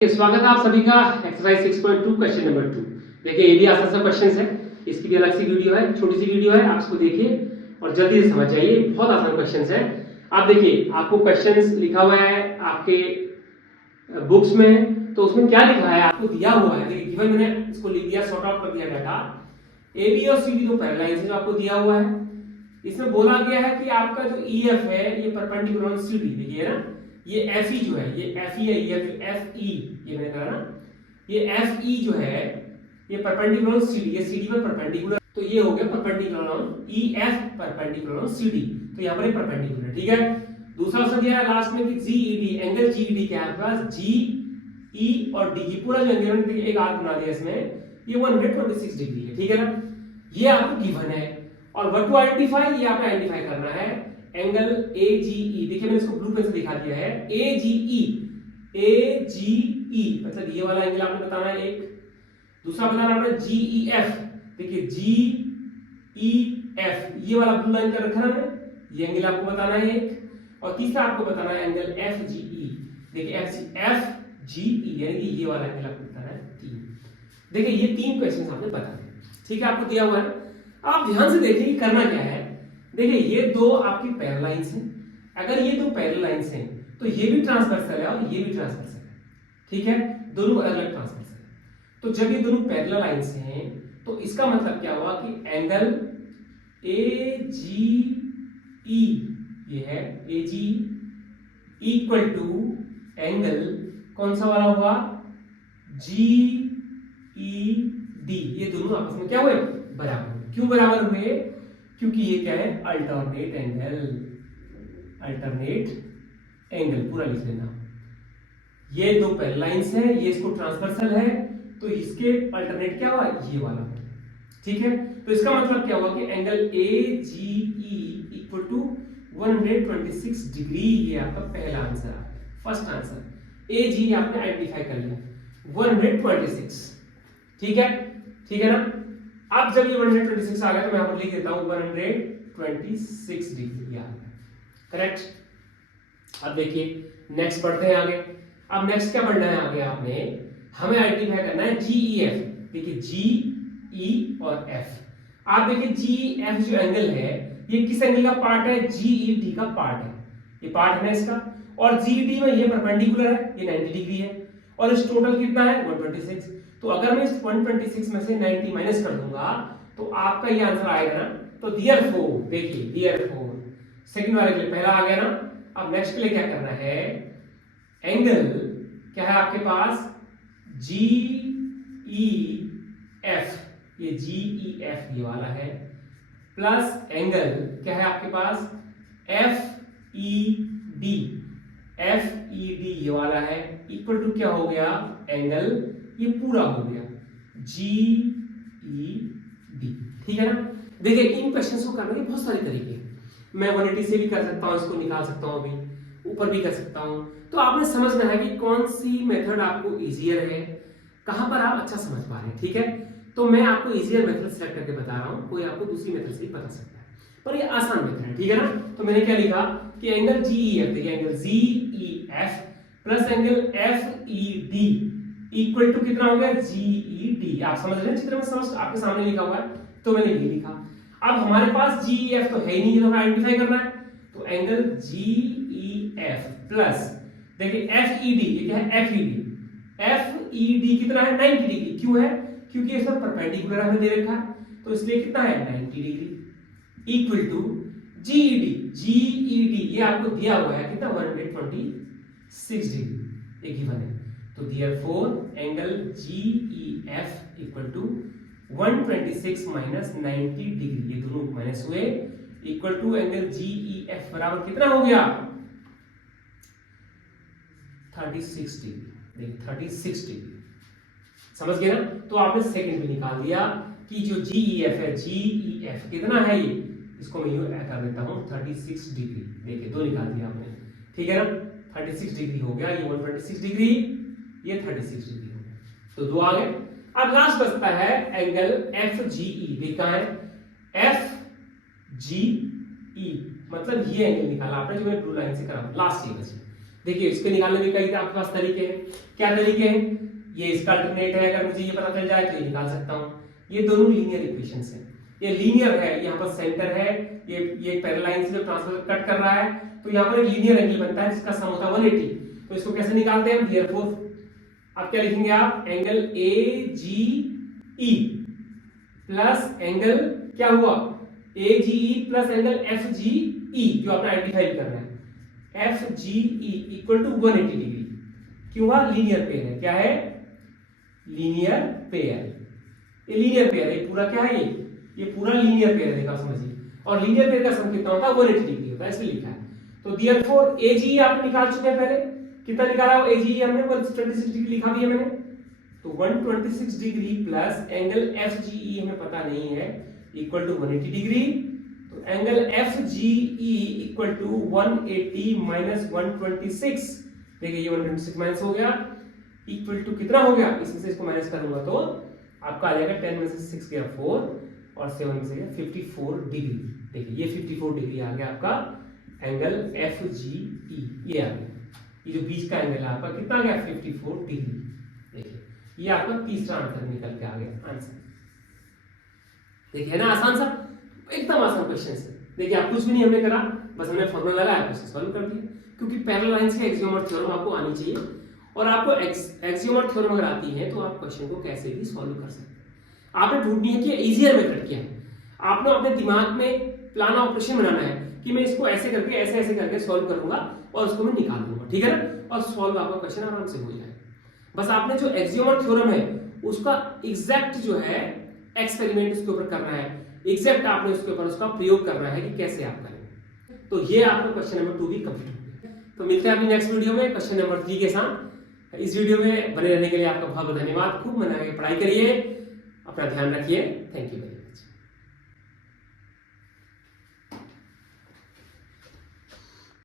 स्वागत है आप सभी का एक्सरसाइज 6.2 क्वेश्चन नंबर 2। देखिए ये भी आसान सा क्वेश्चन है, इसकी भी अलग सी वीडियो है, छोटी सी वीडियो है, आप इसको देखिए और जल्दी से समझ जाइए। बहुत आसान क्वेश्चन है। आप देखिए आपको क्वेश्चन लिखा हुआ है आपके बुक्स में, तो उसमें क्या लिखा है आपको दिया हुआ है। देखिए गिवन मैंने इसको लिख दिया, सॉर्ट आउट कर दिया डाटा। ए बी और सी डी दो पैरेलल लाइंस है जो आपको दिया हुआ है। इसमें बोला गया है कि आपका जो ई एफ है ये परपेंडिकुलर ऑन सी डी। देखिए ना ये एफ ई जो है, ये एफ ई है, ये एफ ई, ये मैंने कहा ना ये एफ ई जो है ये परपेंडिकुलर ऑन सी डी, ये सी डी पर परपेंडिकुलर, तो ये हो गया perpendicular on E F perpendicular on C D. तो यहाँ पर परपेंडिकुलर, ठीक है। दूसरा ऑप्शन दिया है लास्ट में कि G E D, angle G E D क्या है आपके पास, जी ई और डी, ये पूरा जो एंगल एक आर्क बना दिया इसमें, ये 126 डिग्री है, ठीक है ना। ये आपको गिवन है और व्हाट टू आइडेंटिफाई, ये आपको आइडेंटिफाई करना है एंगल ए जी ई। देखिए मैंने इसको ब्लू पेन से दिखा दिया है, ए जी ई, ए जी ई मतलब ये वाला एंगल आपने बताना है एक। दूसरा बताना आपने जी ई एफ, देखिए जी ई एफ ये वाला ब्लू लाइन कर रखा है हमने, ये एंगल आपको बताना है एक। और तीसरा आपको बताना है एंगल एफ जी ई, देखिए एफ जी ई यानी कि ये वाला एंगल आपको बताना है 3। देखिए ये 3 क्वेश्चन आपने बताने, ठीक है, आपको दिया हुआ है। आप ध्यान से देखिए करना क्या है। देखिए ये दो आपकी पैरेलल लाइंस हैं, अगर ये दो पैरेलल लाइंस हैं तो ये भी ट्रांसवर्सल है और ये भी ट्रांसवर्सल है, ठीक है, दोनों अलग अलग ट्रांसवर्सल है। तो जब ये दोनों पैरेलल लाइंस हैं तो इसका मतलब क्या हुआ कि एंगल ए जी ई, ये है ए जी इक्वल टू एंगल कौन सा वाला हुआ, जी ई डी, ये दोनों आपस में क्या हुए, बराबर। क्यों बराबर हुए, क्योंकि ये क्या है अल्टरनेट एंगल, अल्टरनेट एंगल पूरा लिख लेना। ये दो पैरेलल लाइंस हैं, ये इसको ट्रांसवर्सल है तो इसके अल्टरनेट क्या हुआ, ये वाला, ठीक है। तो इसका मतलब क्या हुआ कि angle A G E equal to 126 degree, ये आपका पहला आंसर है, फर्स्ट आंसर। ए जी आपने आइडेंटिफाई कर लिया 126, ठीक है, ठीक है ना। अब जब ये 126 आ गया तो मैं यहां पर लिख देता हूं 126 डिग्री, आ गया करेक्ट। अब देखिए नेक्स्ट बढ़ते हैं आगे। अब नेक्स्ट क्या बढ़ना है आगे, आपने हमें आइडेंटिफाई करना है जी ई एफ। देखिए जी ई और एफ, आप देखिए जी एफ जो एंगल है ये किस एंगल का पार्ट है, जी ई डी का पार्ट है, ये पार्ट है इसका। और जी डी में ये परपेंडिकुलर है, ये 90 डिग्री है और इस टोटल कितना है 126। तो अगर मैं इस 126 में से 90 माइनस कर दूंगा तो आपका ये आंसर आएगा ना। तो देयरफॉर, देखिए देयरफॉर सेकंड वाले के लिए पहला आ गया ना। अब नेक्स्ट के लिए क्या करना है, एंगल क्या है आपके पास, जी ई एफ, ये जी ई एफ ये वाला है, प्लस एंगल क्या है आपके पास F E D, F E D ये वाला है, इक्वल टू क्या हो गया एंगल ये पूरा हो गया जी ई डी, ठीक है ना। देखिए इन क्वेश्चंस को करने के बहुत सारे तरीके हैं, मैं 180 से भी कर सकता हूं, इसको निकाल सकता हूं, अभी ऊपर भी कर सकता हूं। तो आपने समझना है कि कौन सी मेथड आपको इजियर है, कहां पर आप अच्छा समझ पा रहे हैं, ठीक है। तो मैं आपको इजियर मेथड सेलेक्ट करके बता रहा हूं, कोई आपको दूसरी मेथड से भी बता सकता है, पर ये आसान मेथड है, ठीक है ना। तो मैंने क्या लिखा कि एंगल जी ई एफ, देखिए angle G E F plus angle F E D equal to कितना हो गया जी ई डी। आप समझ रहे हैं चित्र में, समझ आपके सामने लिखा हुआ है तो मैंने ये लिखा। अब हमारे पास जी ई एफ तो है ही नहीं, तो आइडेंटिफाई करना है। तो angle G E F plus देखिए एफ ई डी, ये क्या है F E D, F E D कितना है 90 डिग्री। क्यों है, क्योंकि ये सब परपेंडिकुलर हमें दे रखा है तो इसलिए कितना है 90 degree equal to G E D, G E D ये आपको दिया हुआ है कितना 126 डिग्री, एक गिवन है। तो therefore angle G E F equal to 126 minus 90 degree, ये दोनों माइनस हुए, equal to angle G E F बराबर कितना हो गया 36 डिग्री। देखिए 36 डिग्री, समझ गए ना। तो आपने सेकंड भी निकाल दिया कि जो जी ई एफ है, जी ई एफ कितना है ये, इसको मैं यूं कर देता हूं 36 डिग्री। देखिए दो निकाल दिया आपने, ठीक है ना। 36 डिग्री हो गया, ये 126 डिग्री, ये 36 डिग्री हो गया, तो दो आ गए। अब लास्ट बचता है एंगल एफ जी ई, देखा है एफ जी ई मतलब ये एंगल निकाला आपने जो मैंने ब्लू लाइन से करा, लास्ट ये बचा। देखिए इसको निकालने के कई आपके पास तरीके हैं। क्या तरीके हैं? ये इसका अल्टरनेट है, अगर मुझे ये पता चल जाए तो ये निकाल सकता हूँ। ये दोनों लीनियर इक्वेशंस हैं, ये लीनियर है, यहाँ पर सेंटर है, ये पैरेलल लाइन से जो ट्रांसफर कट कर रहा है, तो यहाँ पर एक लीनियर एंगल बनता है जिसका सम होता है 180। तो इसको कैसे निकालते हैं? देयरफॉर अब क्या लिखेंगे आप? एंगल AGE प्लस एंगल क्या हुआ? AGE प्लस एंगल FGE जो आपने आइडेंटिफाई करना है। FGE equal to 180 degree. क्यों? लीनियर पेयर है। क्या है? Linear pair. ये लीनियर पेयर है, पूरा क्या है? ये पूरा लीनियर पेयर है, समझिए। और लीनियर पेयर का सम कितना होता है? 180 डिग्री होता है, इसलिए लिखा है। तो देयरफॉर AGE आप निकाल चुके हैं पहले। कितना निकाला है AGE हमने? 126 डिग्री लिखा भी है मैंने। तो 126 डिग्री प्लस एंगल FGE हमें पता नहीं है, इक्वल टू 180 डिग्री। तो angle FGE equal to 180 minus 126। देखिए ये 126 माइनस हो गया, इक्वल टू कितना हो गया? इसमें से इसको माइनस करूंगा तो आपका आ जाएगा 10 में से 6 गया 4 और 7 में से गया 54 डिग्री। देखिए ये 54 डिग्री आ गया आपका एंगल FGE। ये आ गया, ये जो बीच का एंगल है आपका कितना आ गया? 54 डिग्री। देखिए ये आपका तीसरा आंसर निकल के आ गया आंसर। देखिए ना आसान सा, एकदम आसान क्वेश्चन है। देखिए आप कुछ भी नहीं हमने करा, बस हमने फॉर्मूला लगाया, क्वेश्चन सॉल्व कर दिया। क्योंकि पैरेलल लाइंस के एक्सियोम और थ्योरम आपको आनी चाहिए, और आपको एक्सियोम और थ्योरम अगर आती है तो आप क्वेश्चन को कैसे भी सॉल्व कर सकते हैं। आपने ढूंढनी है कि इजियर मेथड क्या है। आपने अपने दिमाग में प्लान ऑपरेशन बनाना है कि मैं इसको ऐसे करके ऐसे ऐसे करके सॉल्व करूंगा और उसको मैं निकाल दूंगा, ठीक है ना। और सॉल्व आपका क्वेश्चन आराम से हो जाएगा। बस आपने जो एक्सियोम और थ्योरम है उसका एग्जैक्ट जो है एक्सपेरिमेंट उसके ऊपर करना है, एग्जैक्ट आपने उसके ऊपर उसका प्रयोग करना है कि कैसे आप करें। तो ये आपका क्वेश्चन नंबर 2 भी कंप्लीट हो गया। तो मिलते हैं अभी नेक्स्ट वीडियो में क्वेश्चन नंबर 3 के साथ। इस वीडियो में बने रहने के लिए आपका बहुत बहुत धन्यवाद। खूब मना के पढ़ाई करिए, अपना ध्यान रखिए। Thank you very much.